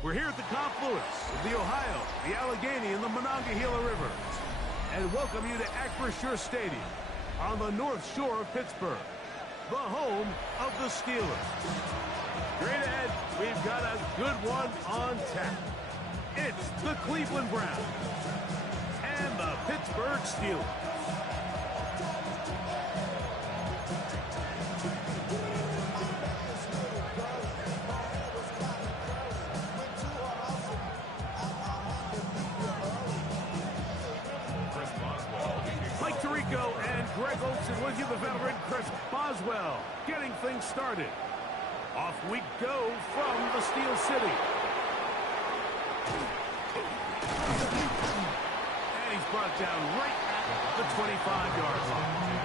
We're here at the confluence of the Ohio, the Allegheny, and the Monongahela Rivers, and welcome you to Acrisure Stadium on the North Shore of Pittsburgh, the home of the Steelers. Straight ahead, we've got a good one on tap. It's the Cleveland Browns and the Pittsburgh Steelers. Greg Olsen with you, the veteran Chris Boswell, getting things started. Off we go from the Steel City. And he's brought down right at the 25-yard line.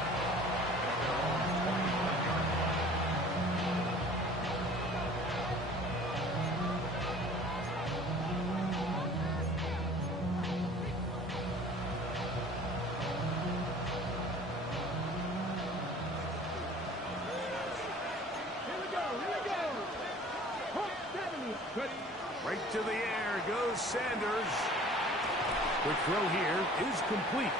Right to the air goes Sanders. The throw here is complete.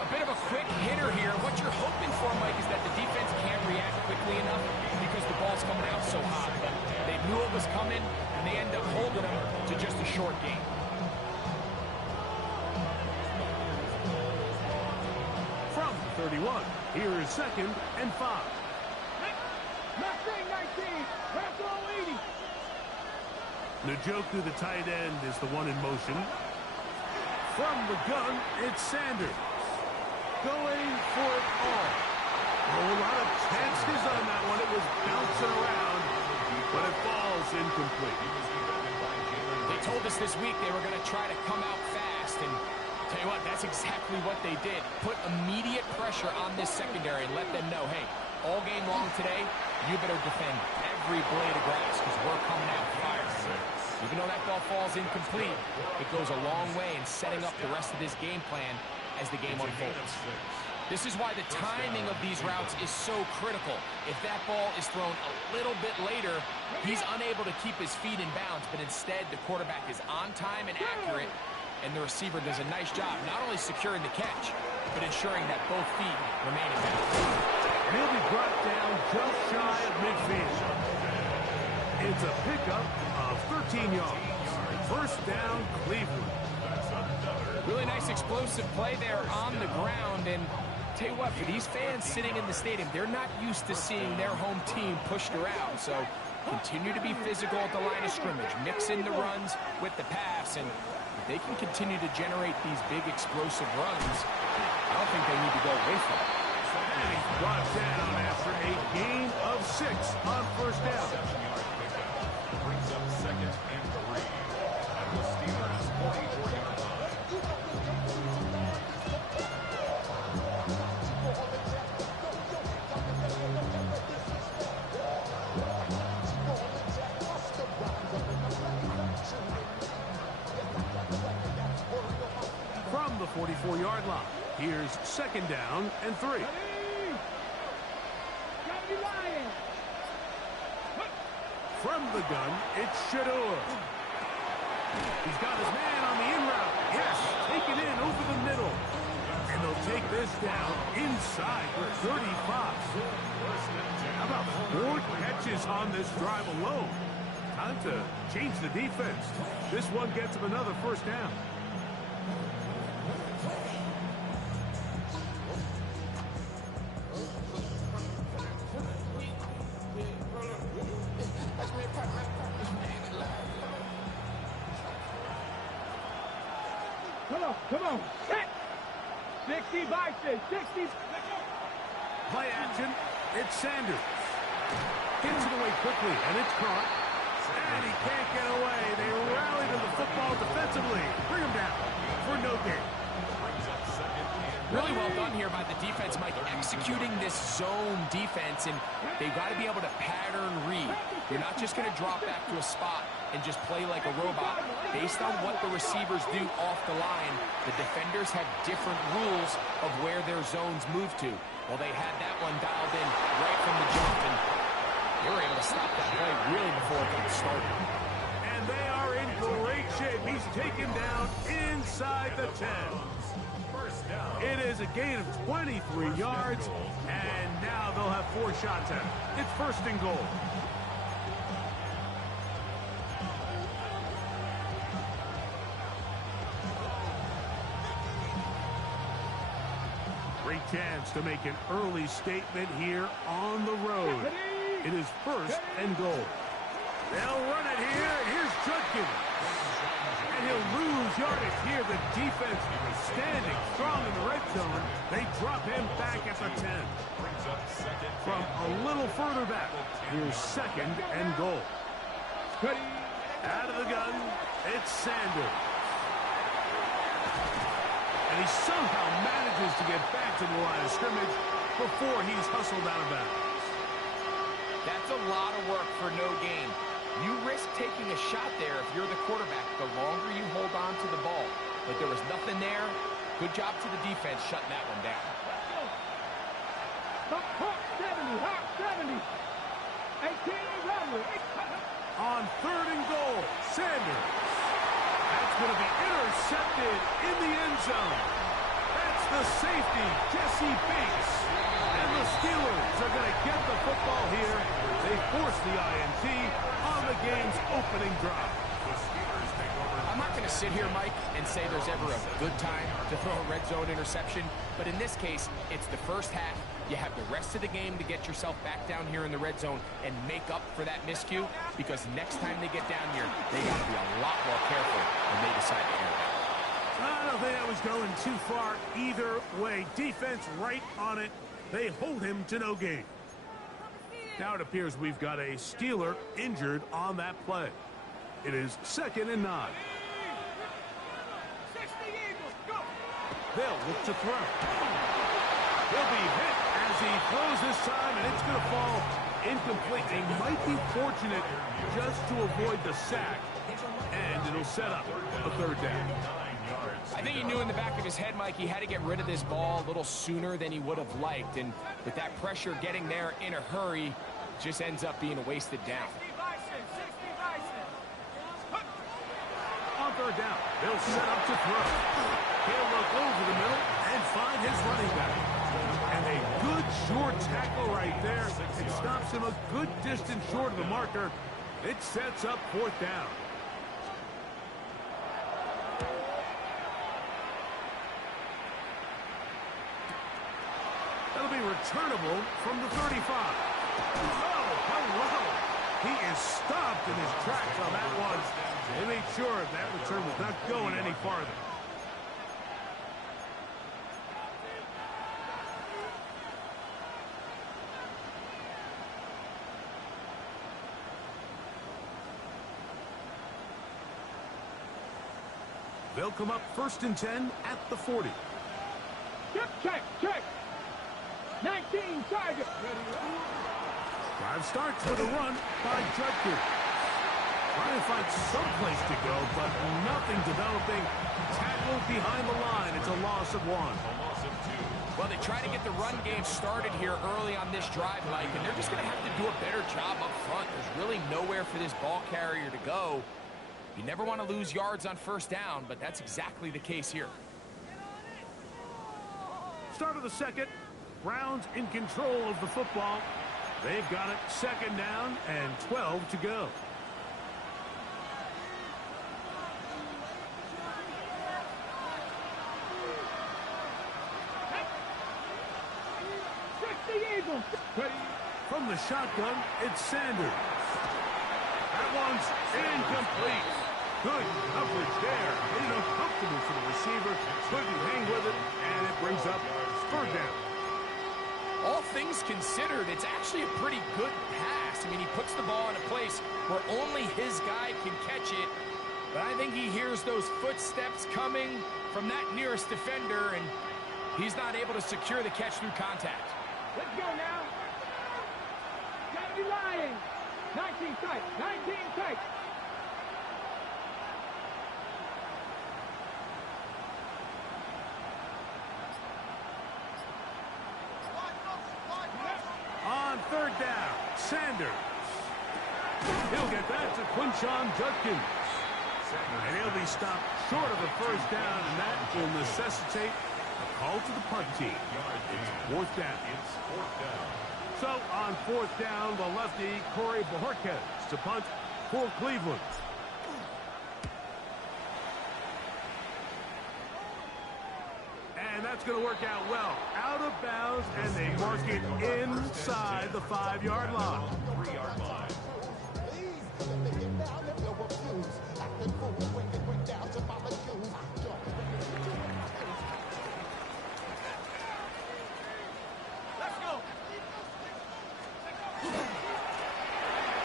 A bit of a quick hitter here. What you're hoping for, Mike, is that the defense can't react quickly enough because the ball's coming out so hot. But they knew it was coming, and they end up holding them to just a short game. From 31, here is 2nd and 5. Mustang 19, pass all 80. Njoku, the tight end, is the one in motion. From the gun, it's Sanders. Going for it all. A lot of chances on that one. It was bouncing around, but it falls incomplete. They told us this week they were going to try to come out fast, and tell you what, that's exactly what they did. Put immediate pressure on this secondary and let them know, hey, all game long today, you better defend every blade of grass because we're coming out firing. Even though that ball falls incomplete, it goes a long way in setting up the rest of this game plan as the game unfolds. This is why the timing of these routes is so critical. If that ball is thrown a little bit later, he's unable to keep his feet in bounds, but instead the quarterback is on time and accurate, and the receiver does a nice job not only securing the catch, but ensuring that both feet remain in bounds. He'll be brought down just shy of midfield. It's a pickup of 13 yards. First down, Cleveland. Really nice explosive play there on the ground, and tell you what, for these fans sitting in the stadium, they're not used to seeing their home team pushed around, so continue to be physical at the line of scrimmage, mix in the runs with the pass, and if they can continue to generate these big explosive runs, I don't think they need to go away from it. And he's brought down after a gain of 6 on first down. Brings up 2nd and 3 at the Steelers' 44-yard line. From the 44-yard line, here's 2nd down and 3. From the gun, it's Shador. He's got his man on the in route. Yes, take it in over the middle. And they'll take this down inside the 35. How about 4 catches points on this drive alone. Time to change the defense. This one gets them another first down. Come on. Set. 60 by 60. Play action. It's Sanders. Gets it away quickly, and it's caught. And he can't get away. They rally to the football defensively. Bring him down for no gain. Really well done here by the defense, Mike, executing this zone defense, and they've got to be able to pattern read. You're not just going to drop back to a spot and just play like a robot. Based on what the receivers do off the line, the defenders have different rules of where their zones move to. Well, they had that one dialed in right from the jump, and they were able to stop that play really before it got started. And they are in great shape. He's taken down inside the 10. It is a gain of 23 yards, and now they'll have 4 shots at it. It's first and goal. Great chance to make an early statement here on the road. It is first and goal. They'll run it here. Here's Judkins. And he'll lose yardage here. The defense standing strong in the red zone. They drop him back at the 10. From a little further back, here's second and goal. Out of the gun, it's Sanders. And he somehow manages to get back to the line of scrimmage before he's hustled out of bounds. That's a lot of work for no gain. You risk taking a shot there if you're the quarterback the longer you hold on to the ball. But there was nothing there. Good job to the defense shutting that one down. Hawk 70. 18 runway. On third and goal, Sanders. That's going to be intercepted in the end zone. That's the safety, Jesse Bates. And the Steelers are going to get the football here. They force the INT on the game's opening drive. I'm not going to sit here, Mike, and say there's ever a good time to throw a red zone interception. But in this case, it's the first half. You have the rest of the game to get yourself back down here in the red zone and make up for that miscue, because next time they get down here, they got to be a lot more careful when they decide to air it out. I don't think I was going too far either way. Defense right on it. They hold him to no gain. Now it appears we've got a Steeler injured on that play. It is second and 9. They'll look to throw. He'll be hit as he throws this time, and it's going to fall incomplete. They might be fortunate just to avoid the sack, and it'll set up a third down. I think he knew in the back of his head, Mike, he had to get rid of this ball a little sooner than he would have liked. And with that pressure getting there in a hurry, just ends up being a wasted down. On third down, they'll set up to throw. He'll look over the middle and find his running back. And a good short tackle right there. It stops him a good distance short of the marker. It sets up fourth down. That'll be returnable from the 35. Oh, hello. He is stopped in his tracks on that one. They made sure that return was not going any farther. They'll come up first and 10 at the 40. Check. 19 target. Drive starts with a run by Judkins. Trying to find some place to go, but nothing developing. Tackled behind the line. It's a loss of 1. Well, they try to get the run game started here early on this drive, Mike, and they're just going to have to do a better job up front. There's really nowhere for this ball carrier to go. You never want to lose yards on first down, but that's exactly the case here. Start of the second. Browns in control of the football. They've got it 2nd down and 12 to go. From the shotgun, it's Sanders. That one's incomplete. Good coverage there. Made it uncomfortable for the receiver. Couldn't hang with it, and it brings up 3rd down. All things considered, it's actually a pretty good pass. I mean, he puts the ball in a place where only his guy can catch it. But I think he hears those footsteps coming from that nearest defender, and he's not able to secure the catch through contact. Let's go now. Gotta be lying. 19 tight. 19 tight. On 3rd down, Sanders. He'll get that to Quinshon Judkins. And he'll be stopped short of the 1st down, and that will necessitate a call to the punt team. It's 4th down. So on 4th down, the lefty, Corey Bojorquez, to punt for Cleveland. And that's going to work out well. Out of bounds, and they mark it inside the 5-yard line. 3-yard line.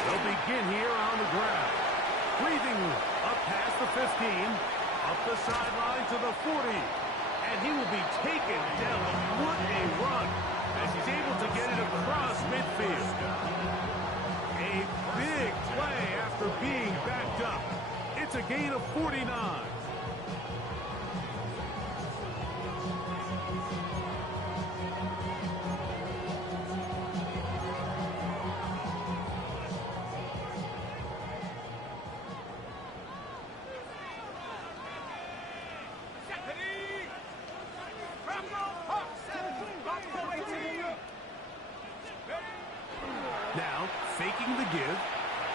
They'll begin here on the ground. Breathing room up past the 15, up the sideline to the 40. And he will be taken down. What a run as he's able to get it across midfield. A big play after being backed up. It's a gain of 49. Now, faking the give.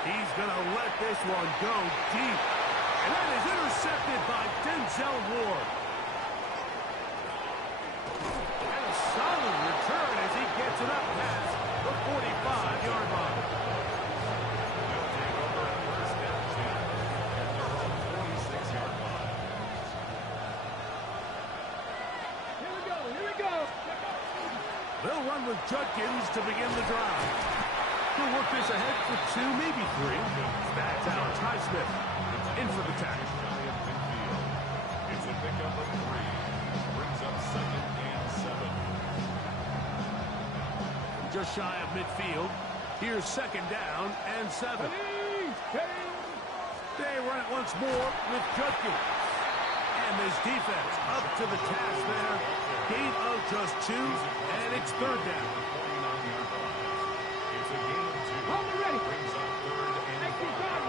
He's going to let this one go deep. And that is intercepted by Denzel Ward. And a solid return as he gets it up past the 45-yard line. They'll take over at 1st down 10 at their own 46-yard line. Here we go. Here we go. They'll run with Judkins to begin the drive. He'll work this ahead for 2, maybe 3. That's out. Ty Smith in for the tackle. It's a pickup of 3. Brings up 2nd and 7. Just shy of midfield. Here's 2nd down and 7. They run it once more with Judkins. And this defense up to the task there. Gain of just 2, and it's 3rd down. It's a gain of 2. Hold it ready. Brings up 3rd and 5.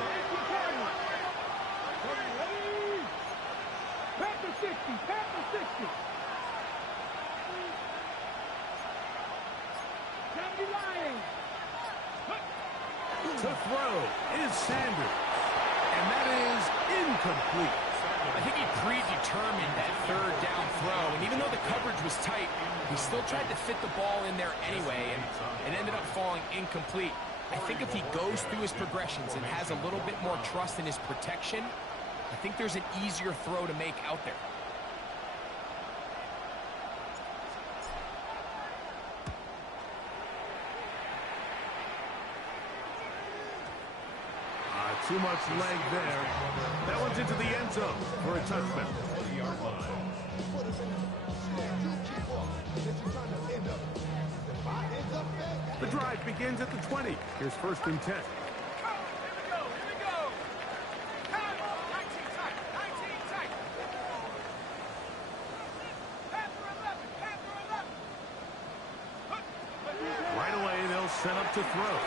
Ready. Panther 60. Panther 60. Gotta be lying. To throw is Sanders. And that is incomplete. I think he predetermined that 3rd down throw, and even though the coverage was tight, he still tried to fit the ball in there anyway, and it ended up falling incomplete. I think if he goes through his progressions and has a little bit more trust in his protection, I think there's an easier throw to make out there. Too much leg there. That one's into the end zone for a touchdown. 20-yard line. The drive begins at the 20. Here's 1st and 10. Right away, they'll set up to throw.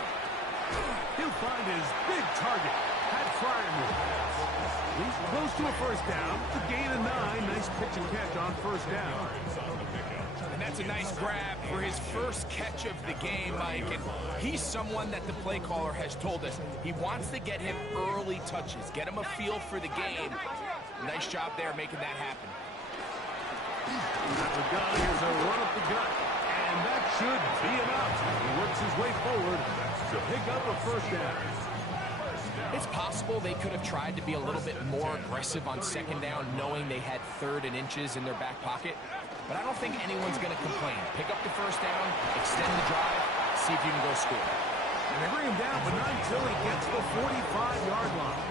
He'll find his big target. had Fryermuth. He's close to a first down. The gain of 9. Nice pitch and catch on first down. And that's a nice grab for his first catch of the game, Mike. And he's someone that the play caller has told us he wants to get him early touches, get him a feel for the game. Nice job there making that happen. Got is a run up the gut, and that should be enough. He works his way forward to pick up a first down. It's possible they could have tried to be a little bit more aggressive on second down, knowing they had 3rd and inches in their back pocket. But I don't think anyone's going to complain. Pick up the first down, extend the drive, see if you can go score. And they bring him down, but not until he gets the 45-yard line.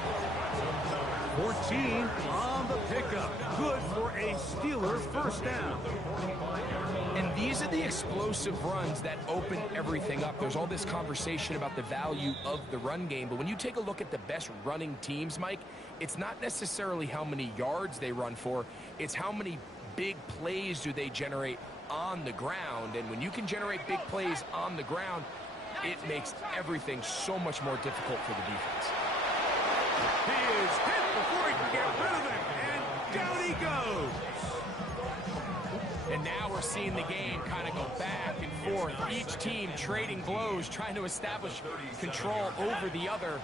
14 on the pickup. Good for a Steeler first down. And these are the explosive runs that open everything up. There's all this conversation about the value of the run game, but when you take a look at the best running teams, Mike, it's not necessarily how many yards they run for, it's how many big plays do they generate on the ground. And when you can generate big plays on the ground, it makes everything so much more difficult for the defense. He is hit before he can get rid of it, and down he goes. And now we're seeing the game kind of go back and forth. Each team trading blows, trying to establish control over the other.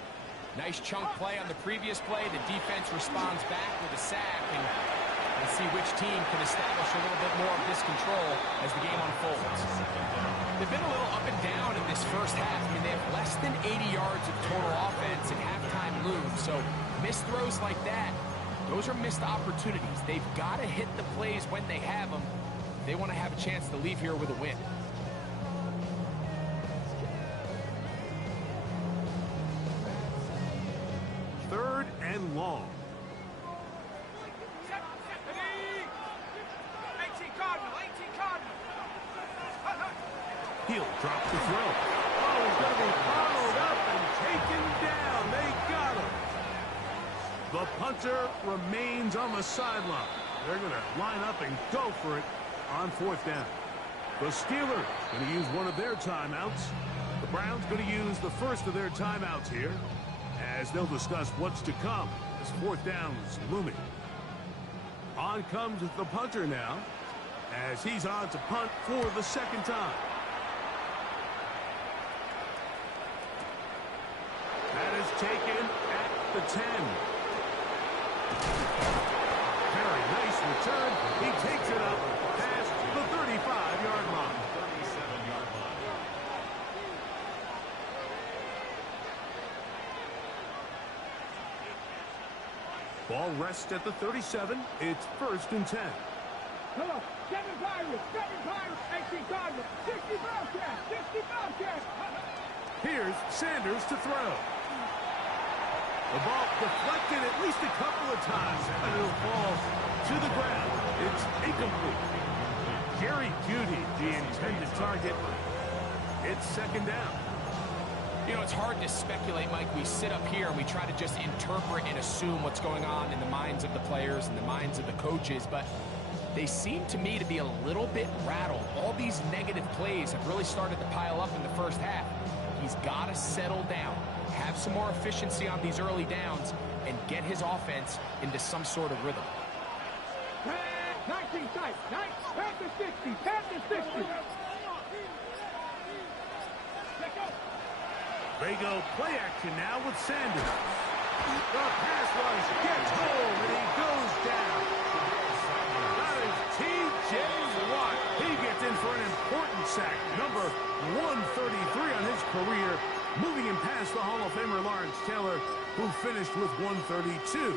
Nice chunk play on the previous play. The defense responds back with a sack, and let's see which team can establish a little bit more of this control as the game unfolds. They've been a little up and down in this first half. I mean, they have less than 80 yards of total offense and halftime lose. So missed throws like that, those are missed opportunities. They've got to hit the plays when they have them. They want to have a chance to leave here with a win. Third and long. 18 Cardinal, 18 Cardinal. He'll drop the throw. Oh, he's going to be followed up and taken down. They got him. The punter remains on the sideline. They're going to line up and go for it on fourth down. The Steelers going to use one of their timeouts. The Browns going to use the first of their timeouts here as they'll discuss what's to come as fourth down is looming. On comes the punter now as he's on to punt for the second time. That is taken at the 10. Very nice return. He takes it up past the 35-yard line. 37-yard line. Ball rests at the 37. It's first and 10. Hello, 7 Pirates, 18 Cardinal, 60 Bobcats, 60 Bobcats. Here's Sanders to throw. The ball deflected at least a couple of times, and it'll fall to the ground. It's incomplete. Jerry Jeudy, the intended target. It's second down. You know, it's hard to speculate, Mike. We sit up here and we try to just interpret and assume what's going on in the minds of the players and the minds of the coaches, but they seem to me to be a little bit rattled. All these negative plays have really started to pile up in the first half. He's got to settle down, have some more efficiency on these early downs, and get his offense into some sort of rhythm. 19 tight, 10 to 60, 10 to 60. They go play action now with Sanders. The pass rush gets home, and he goes down. That is T.J. Watt. He gets in for an important sack, number 133 on his career, moving him past the Hall of Famer Lawrence Taylor, who finished with 132.5.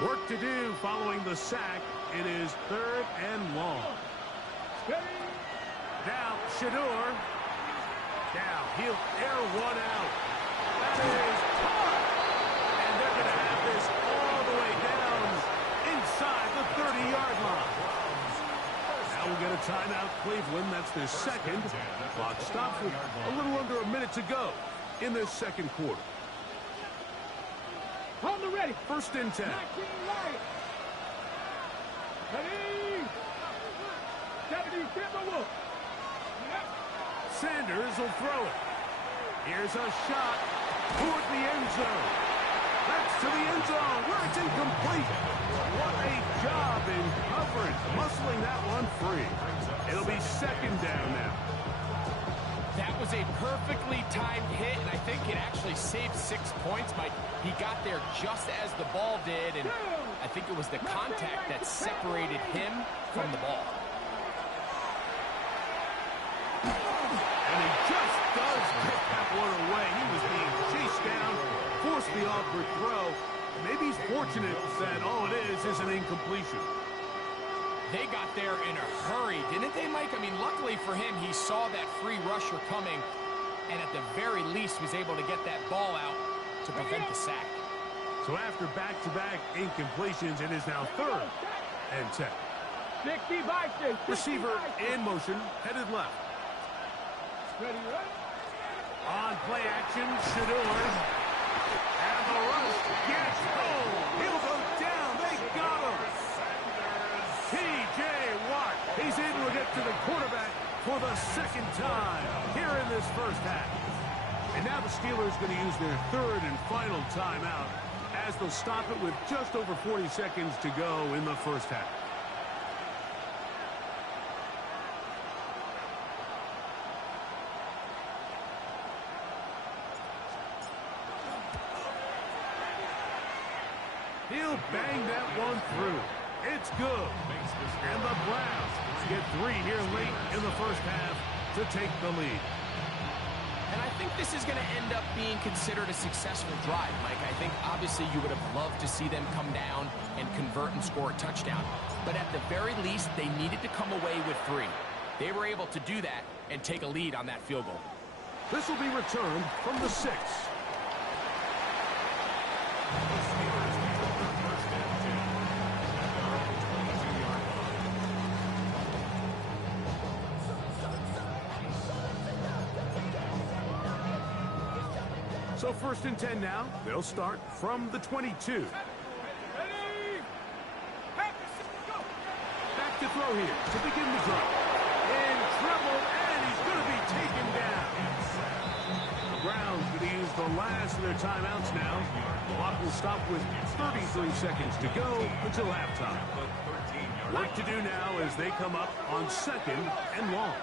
Work to do following the sack. It is third and long. Now, Shador. Now, he'll air one out. That is caught. And they're going to have this all the way down inside the 30-yard line. Now we'll get a timeout, Cleveland. That's their second. Clock stops with a little under a minute to go in this second quarter. On the ready. First and 10. 19 right. Ready. Sanders will throw it. Here's a shot toward the end zone. That's to the end zone where it's incomplete. What a job in coverage, muscling that one free. It'll be second down now. That was a perfectly timed hit, and I think it actually saved 6 points. Mike, he got there just as the ball did, and I think it was the contact that separated him from the ball. And he just does get that one away. He was being chased down, forced the awkward throw. Maybe he's fortunate that all it is an incompletion. They got there in a hurry, didn't they, Mike? I mean, luckily for him, he saw that free rusher coming, and at the very least was able to get that ball out to prevent the sack. So after back-to-back incompletions, it is now 3rd and 10. 60 Vikings. Receiver in motion, headed left. Ready, On play action, Shador. And the rush gets home. He'll go down. They got him. T.J. Watt. He's able to get to the quarterback for the second time here in this first half. And now the Steelers going to use their 3rd and final timeout as they'll stop it with just over 40 seconds to go in the first half. He'll bang that one through. It's good. And the Browns get 3 here late in the first half to take the lead. And I think this is going to end up being considered a successful drive, Mike. I think obviously you would have loved to see them come down and convert and score a touchdown. But at the very least, they needed to come away with 3. They were able to do that and take a lead on that field goal. This will be returned from the 6. So 1st and 10 now. They'll start from the 22. Back to throw here to begin the drive. In trouble, and he's going to be taken down. The Browns going to use the last of their timeouts now. The clock will stop with 33 seconds to go until halftime. Work to do now as they come up on 2nd and long.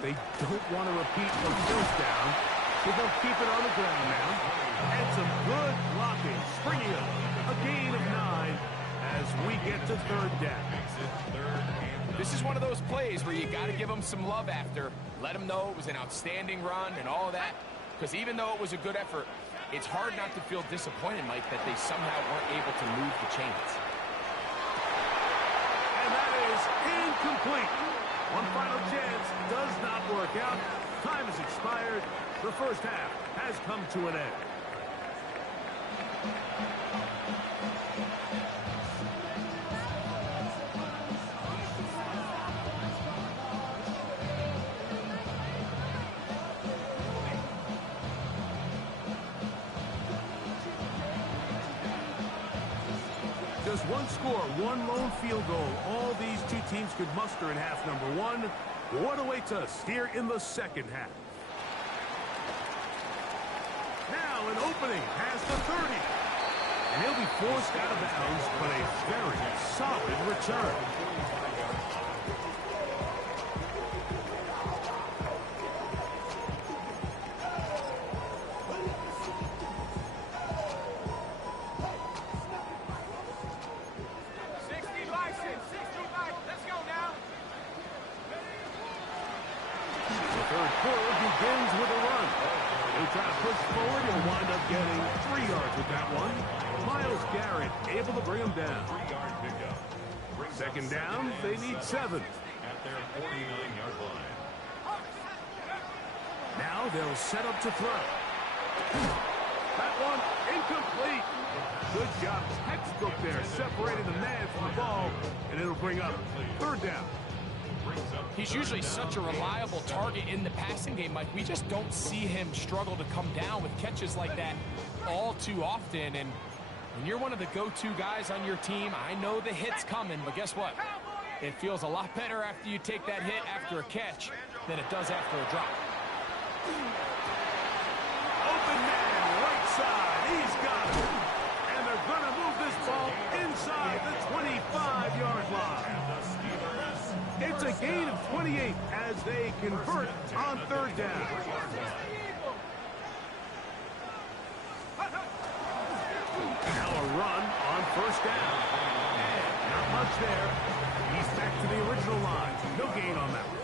They don't want to repeat the first down, so they'll keep it on the ground now. And some good blocking, springing up. A gain of 9 as we get to 3rd down. This is one of those plays where you got to give them some love after. Let them know it was an outstanding run and all of that. Because even though it was a good effort, it's hard not to feel disappointed, Mike, that they somehow weren't able to move the chains. And that is incomplete. One final chance does not work out. Time has expired. The first half has come to an end. Just one score, one lone field goal. All these two teams could muster in half number 1. What awaits us here in the second half? Now an opening past the 30. And he'll be forced out of bounds, but a very solid return. Begins with a run. They try to push forward and wind up getting 3 yards with that one. Myles Garrett able to bring him down. 3-yard pickup. 2nd down, they need 7. At their 49-yard line. Now they'll set up to throw. That one incomplete. Good job, textbook there, separating the man from the ball, and it'll bring up 3rd down. He's usually such a reliable target in the passing game, Mike. We just don't see him struggle to come down with catches like that all too often. And When you're one of the go-to guys on your team, I know the hit's coming, but guess what? It feels a lot better after you take that hit after a catch than it does after a drop. Open man, right side. He's got it. And they're going to move this ball inside the 25-yard line. It's a gain of 28 as they convert on third down. Now a run on first down. And not much there. He's back to the original line. No gain on that one.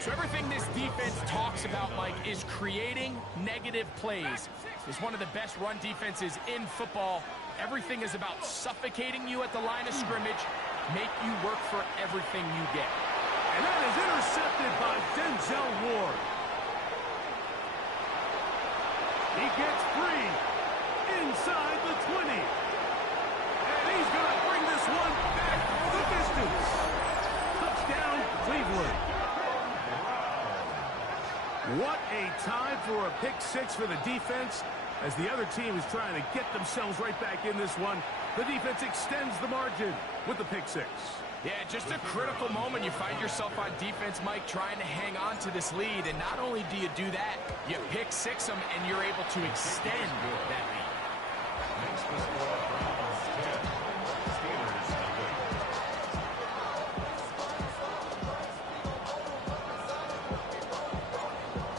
So everything this defense talks about, Mike, is creating negative plays. It's one of the best run defenses in football. Everything is about suffocating you at the line of scrimmage, make you work for everything you get. And that is intercepted by Denzel Ward. He gets free inside the 20. And he's going to bring this one back the distance. Touchdown, Cleveland. What a time for a pick six for the defense. As the other team is trying to get themselves right back in this one, the defense extends the margin with the pick six. Yeah, just a critical moment. You find yourself on defense, Mike, trying to hang on to this lead. And not only do you do that, you pick six them, and you're able to extend that lead. Makes the score Browns 10, Steelers nothing.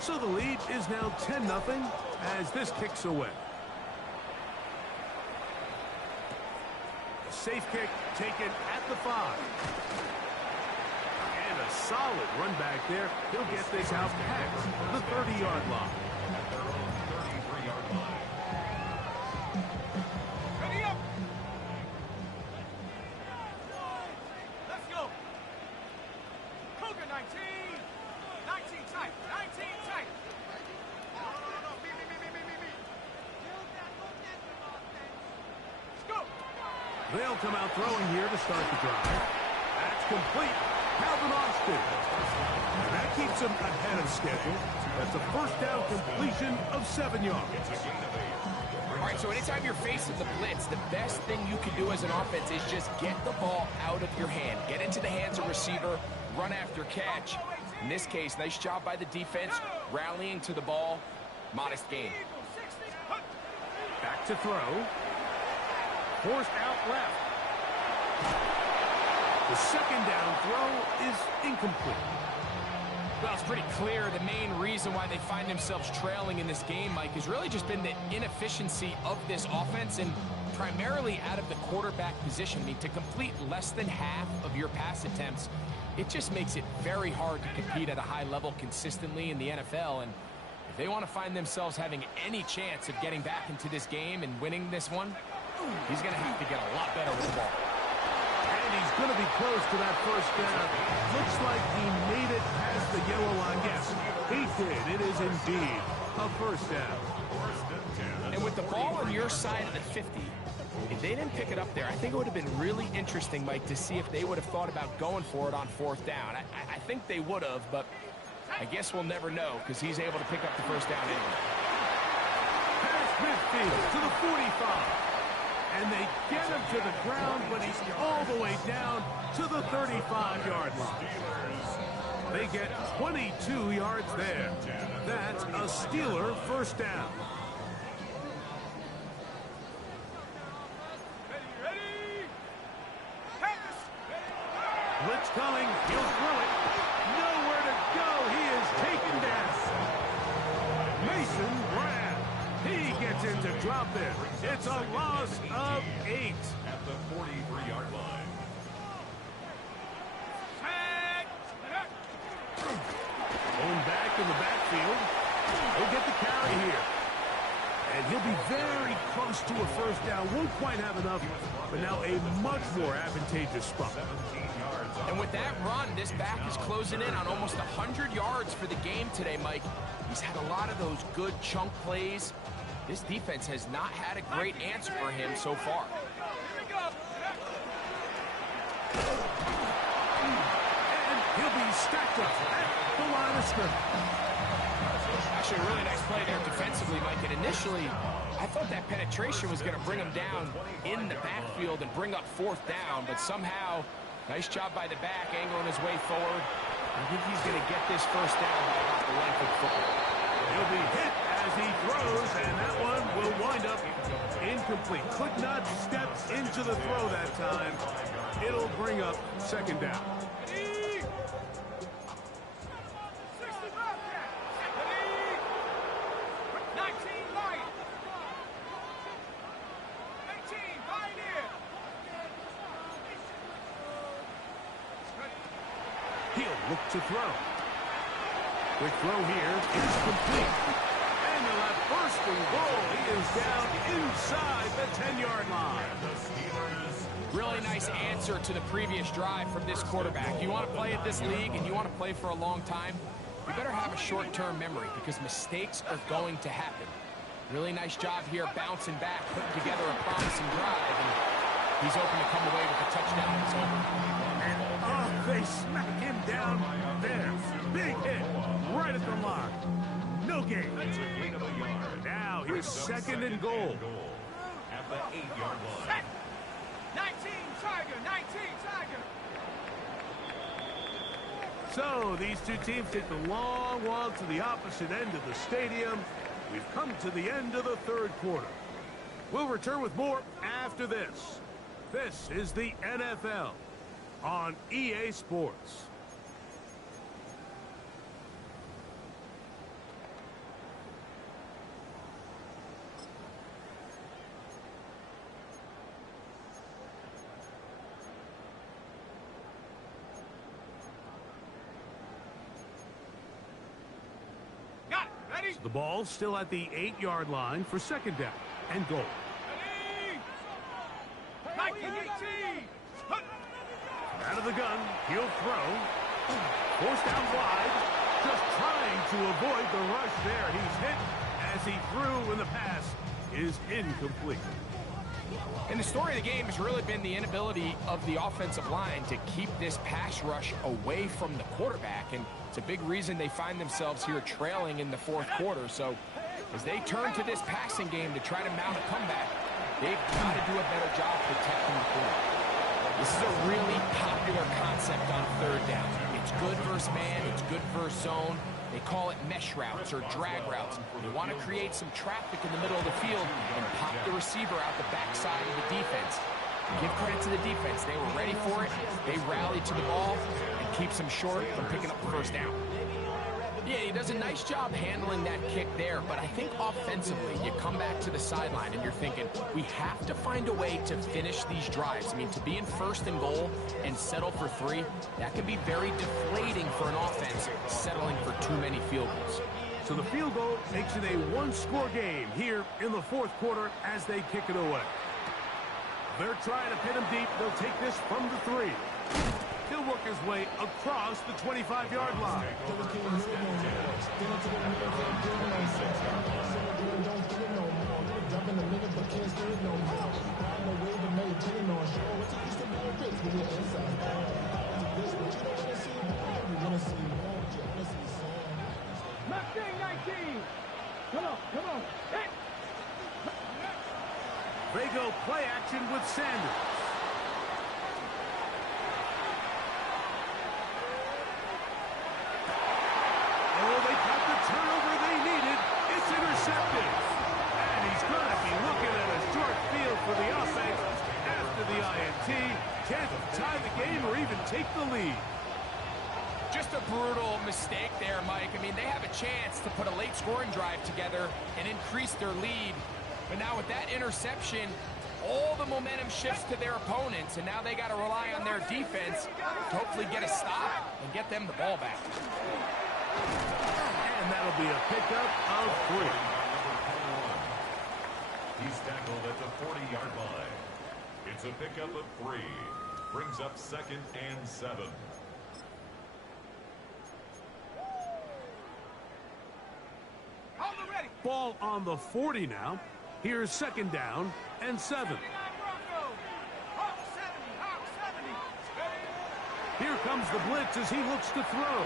So the lead is now 10-0 as this kicks away. Safe kick taken at the 5. And a solid run back there. He'll get this out past the 30-yard line. At their own 33-yard line. Ready up. Let's go. Cougar 19. 19 tight. 19 tight. No. Me. Let's go. They'll come out throwing here to start the drive. That's complete. Calvin Austin. And that keeps him ahead of schedule. That's a first down completion of 7 yards. All right, so anytime you're facing the blitz, the best thing you can do as an offense is just get the ball out of your hand. Get into the hands of receiver, run after catch. In this case, nice job by the defense, rallying to the ball. Modest gain. Back to throw. Forced out left. The second down throw is incomplete. Well, it's pretty clear the main reason why they find themselves trailing in this game, Mike, has really just been the inefficiency of this offense and primarily out of the quarterback position. I mean, to complete less than half of your pass attempts, it just makes it very hard to compete at a high level consistently in the NFL. And if they want to find themselves having any chance of getting back into this game and winning this one, he's going to have to get a lot better with the ball. And he's going to be close to that first down. Looks like he made it past the yellow line. Yes, he did. It is indeed a first down. And with the ball on your side of the 50, if they didn't pick it up there, I think it would have been really interesting, Mike, to see if they would have thought about going for it on fourth down. I think they would have, but I guess we'll never know because he's able to pick up the first down anyway. Past midfield to the 45. And they get him to the ground, but he's all the way down to the 35-yard line. They get 22 yards there. That's a Steeler first down. Ready. Blitz coming. He'll throw it. Nowhere to go. He is taken down. Mason Brand. He gets in to drop it. It's a loss of 8. At the 43-yard line. Going back in the backfield. He'll get the carry here. And he'll be very close to a first down. Won't quite have enough, but now a much more advantageous spot. 17 yards. And with that run, this back is closing in on almost 100 yards for the game today, Mike. He's had a lot of those good chunk plays. This defense has not had a great answer for him so far. And he'll be stacked up at the line of scrimmage. Actually, a really nice play there defensively, Mike. And initially, I I thought that penetration was going to bring him down in the backfield and bring up fourth down, but somehow, nice job by the back, angling his way forward. I think he's going to get this first down by about the length of the football. He'll be hit as he throws, and that one will wind up incomplete. Could not step into the throw that time. It'll bring up second down. He'll look to throw. Quick throw here is complete. And they'll have first and goal. He is down inside the 10-yard line. Really nice answer to the previous drive from this quarterback. You want to play at this league and you want to play for a long time, you better have a short-term memory because mistakes are going to happen. Really nice job here bouncing back, putting together a promising drive, and he's open to come away with a touchdown of his own. And they smack him down there. Big hit right at the line. No gain. Now here's second and goal. At the 8-yard line. 19 Tiger, 19 Tiger. So these two teams take the long walk to the opposite end of the stadium. We've come to the end of the third quarter. We'll return with more after this. This is the NFL on EA Sports. Got it. Ready? The ball still at the 8-yard line for second down and goal. Ready? 1918. Out of the gun, he'll throw. Forced down wide. Just trying to avoid the rush there. He's hit as he threw when the pass is incomplete. And the story of the game has really been the inability of the offensive line to keep this pass rush away from the quarterback. And it's a big reason they find themselves here trailing in the fourth quarter. So as they turn to this passing game to try to mount a comeback, they've got to do a better job protecting the quarterback. This is a really popular concept on third down. It's good versus man, it's good versus zone. They call it mesh routes or drag routes. They want to create some traffic in the middle of the field and pop the receiver out the backside of the defense. Give credit to the defense. They were ready for it. They rallied to the ball and keeps them short from picking up the first down. Yeah, he does a nice job handling that kick there, but I think offensively, you come back to the sideline and you're thinking, we have to find a way to finish these drives. I mean, to be in first and goal and settle for 3, that can be very deflating for an offense settling for too many field goals. So the field goal makes it a one-score game here in the fourth quarter as they kick it away. They're trying to pin him deep. They'll take this from the 3. He'll work his way across the 25-yard line. Mustang 19. Come on, come on. Hit. They go play action with Sanders. Oh, they got the turnover they needed. It's intercepted. And he's going to be looking at a short field for the offense after the INT. Can't tie the game or even take the lead. Just a brutal mistake there, Mike. I mean, they have a chance to put a late scoring drive together and increase their lead. But now with that interception, all the momentum shifts to their opponents, and now they got to rely on their defense to hopefully get a stop and get them the ball back. And that'll be a pickup of 3. He's tackled at the 40-yard line. It's a pickup of 3. Brings up second and 7. Hold it ready. Ball on the 40 now. Here's second down and 7. Here comes the blitz as he looks to throw.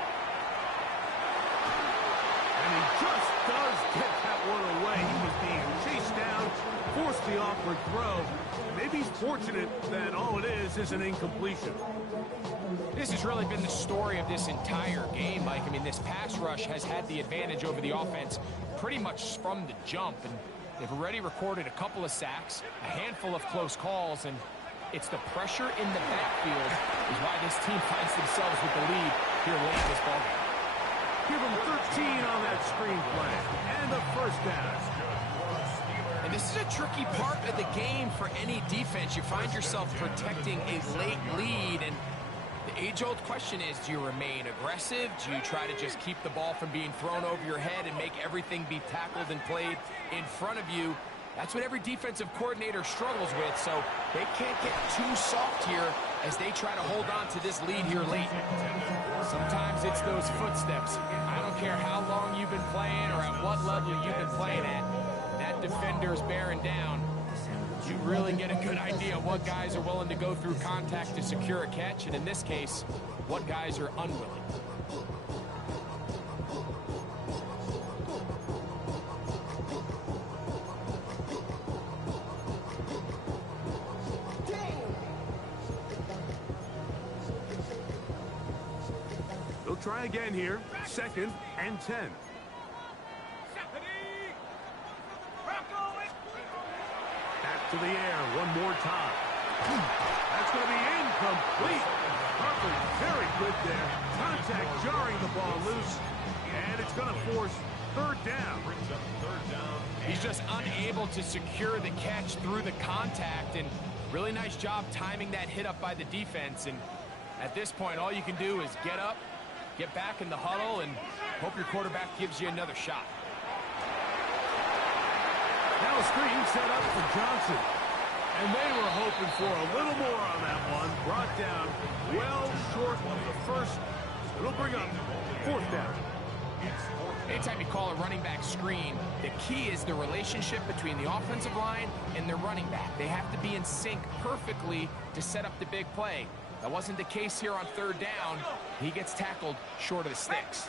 And he just does get that one away. He was being chased down down, forced the awkward throw. Maybe he's fortunate that all it is an incompletion. This has really been the story of this entire game, Mike. I mean, this pass rush has had the advantage over the offense pretty much from the jump, and they've already recorded a couple of sacks, a handful of close calls, and it's the pressure in the backfield is why this team finds themselves with the lead here late in this ballgame. Give them 13 on that screenplay, and a first down. And this is a tricky part of the game for any defense. You find yourself protecting a late lead, and the age-old question is, do you remain aggressive? Do you try to just keep the ball from being thrown over your head and make everything be tackled and played in front of you? That's what every defensive coordinator struggles with, so they can't get too soft here as they try to hold on to this lead here late. Sometimes it's those footsteps. I don't care how long you've been playing or at what level you've been playing at. That defender's bearing down. You really get a good idea what guys are willing to go through contact to secure a catch, and in this case, what guys are unwilling. They'll try again here. 2nd and 10. Back to the air one more time. That's going to be incomplete. Perfect. Very good there. Contact jarring the ball loose. And it's going to force 3rd down. He's just unable to secure the catch through the contact, and really nice job timing that hit up by the defense. And at this point, all you can do is get up, get back in the huddle, and hope your quarterback gives you another shot. Now a screen set up for Johnson. And they were hoping for a little more on that one. Brought down well short of the first. It'll bring up 4th down. Anytime you call a running back screen, the key is the relationship between the offensive line and their running back. They have to be in sync perfectly to set up the big play. That wasn't the case here on 3rd down. He gets tackled short of the sticks.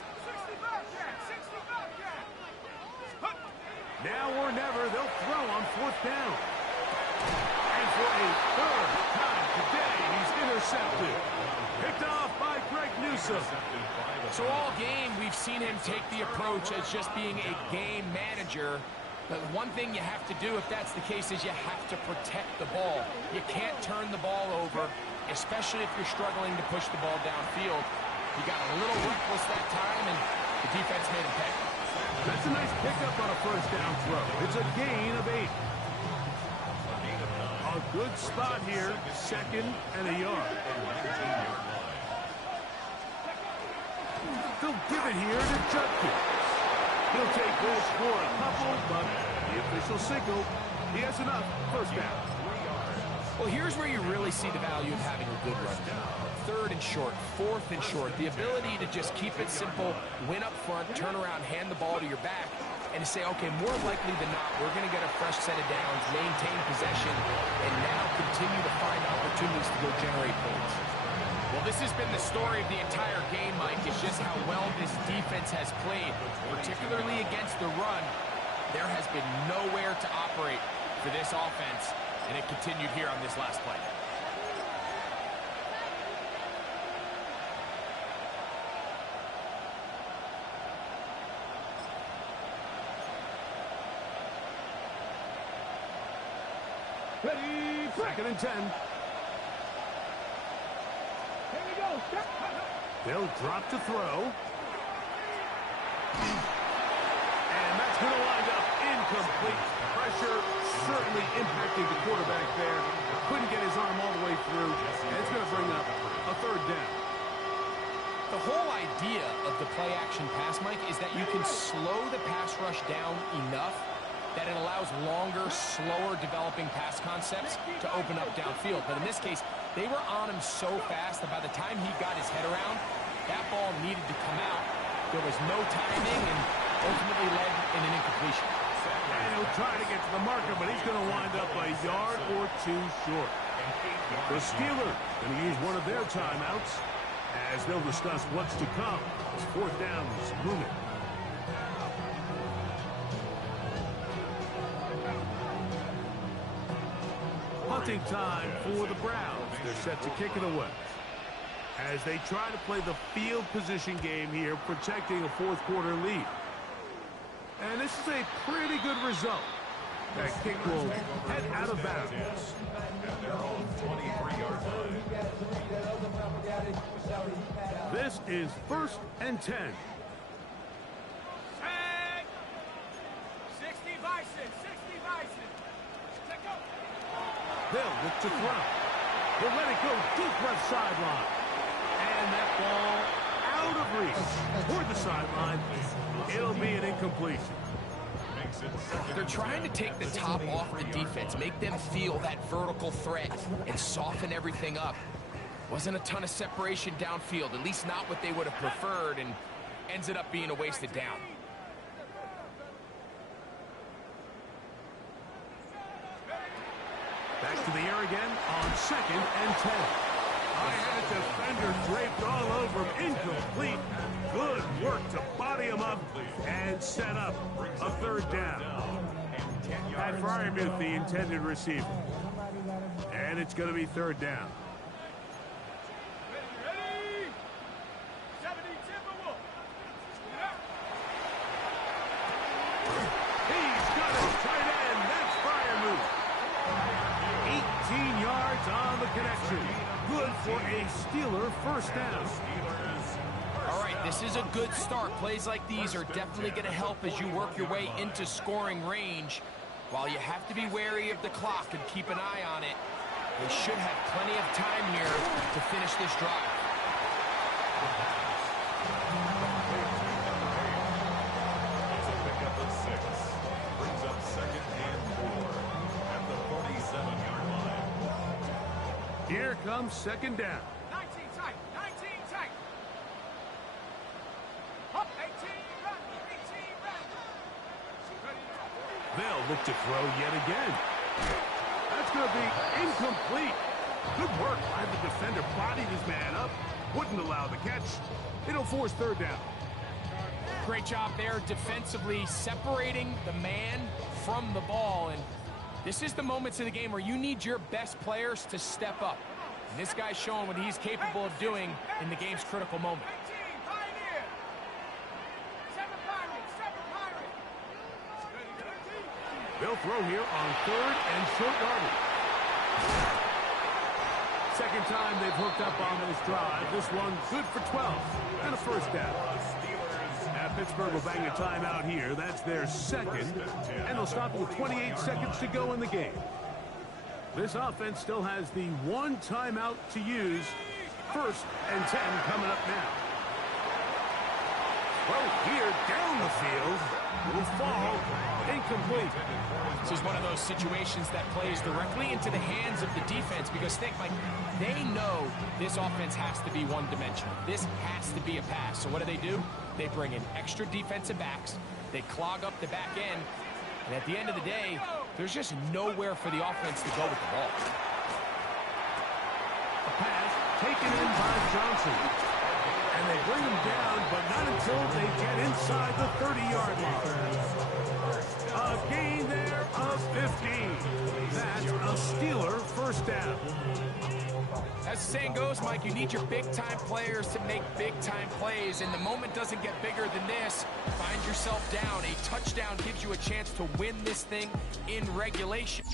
Now or never, they'll throw on 4th down. And for a 3rd time today, he's intercepted. Picked off by Greg Newsome. So all game, we've seen him take the approach as just being a game manager. But one thing you have to do, if that's the case, is you have to protect the ball. You can't turn the ball over, especially if you're struggling to push the ball downfield. He got a little reckless that time, and the defense made him pay. That's a nice pickup on a 1st down throw. It's a gain of 8. A good spot here, 2nd and a yard. They'll give it here to Judkins. He'll take this for a couple, but the official signal, he has enough. 1st down. Well, here's where you really see the value of having a good run. 3rd and short, 4th and short. The ability to just keep it simple, win up front, turn around, hand the ball to your back, and to say, okay, more likely than not, we're going to get a fresh set of downs, maintain possession, and now continue to find opportunities to go generate points. Well, this has been the story of the entire game, Mike. It's just how well this defense has played, particularly against the run. There has been nowhere to operate for this offense, and it continued here on this last play. Ready, 2nd and 10. Here we go. They'll drop to throw. And that's going to wind up incomplete. Pressure certainly impacting the quarterback there. Couldn't get his arm all the way through. And it's going to bring up a 3rd down. The whole idea of the play-action pass, Mike, is that you can slow the pass rush down enough that it allows longer, slower developing pass concepts to open up downfield. But in this case, they were on him so fast that by the time he got his head around, that ball needed to come out. There was no timing and ultimately led in an incompletion. And he'll try to get to the marker, but he's going to wind up a yard or 2 short. The Steelers going to use one of their timeouts as they'll discuss what's to come. As 4th down is looming. punting time for the Browns. They're set to kick it away as they try to play the field position game here, protecting a fourth-quarter lead. And this is a pretty good result. That kick will head out of bounds. At their own 23-yard line. This is 1st and 10. 60 Bison, 60 Bison. Take go. They'll look to throw. They'll let it go deep left sideline. And that ball out of reach toward the sideline. It'll be an incompletion. They're trying to take the top off the defense, make them feel that vertical threat, and soften everything up. Wasn't a ton of separation downfield, at least not what they would have preferred, and ends up being a wasted down. Back to the air again on 2nd and 10. I had a defender draped all over him, incomplete. Good work to body him up and set up a 3rd down. Pat Fryermuth, the intended receiver. And it's going to be 3rd down. Ready? 70 Timberwolves. He's got his tight end. That's Fryermuth. 18 yards on the connection. Good for a Steeler 1st down. All right, this is a good start. Plays like these are definitely going to help as you work your way into scoring range. While you have to be wary of the clock and keep an eye on it, they should have plenty of time here to finish this drive. It's a pickup of 6. Brings up 2nd and 4 at the 47-yard line. Here comes 2nd down. 19 tight, 19 tight. Up, 18 run, 18 run. They'll look to throw yet again. That's going to be incomplete. Good work by the defender. Bodied his man up. Wouldn't allow the catch. It'll force 3rd down. Great job there defensively, separating the man from the ball. And this is the moments in the game where you need your best players to step up. And this guy's showing what he's capable of doing in the game's critical moment. 18 Pioneer. 7 Pirates, 7 Pirates. They'll throw here on 3rd and short yardage. Second time they've hooked up on this drive. This one good for 12 and a 1st down. Pittsburgh will bang a timeout here. That's their 2nd, and they'll stop with 28 seconds to go in the game. This offense still has the 1 timeout to use. 1st and 10 coming up now. Well, here down the field will fall incomplete. This is one of those situations that plays directly into the hands of the defense because think, like, they know this offense has to be one-dimensional. This has to be a pass. So what do? They bring in extra defensive backs. They clog up the back end. And at the end of the day, there's just nowhere for the offense to go with the ball. A pass taken in by Johnson. And they bring him down, but not until they get inside the 30-yard line. A gain there of 15. That's a Steeler 1st down. As the saying goes, Mike, you need your big-time players to make big-time plays, and the moment doesn't get bigger than this. Find yourself down. A touchdown gives you a chance to win this thing in regulation.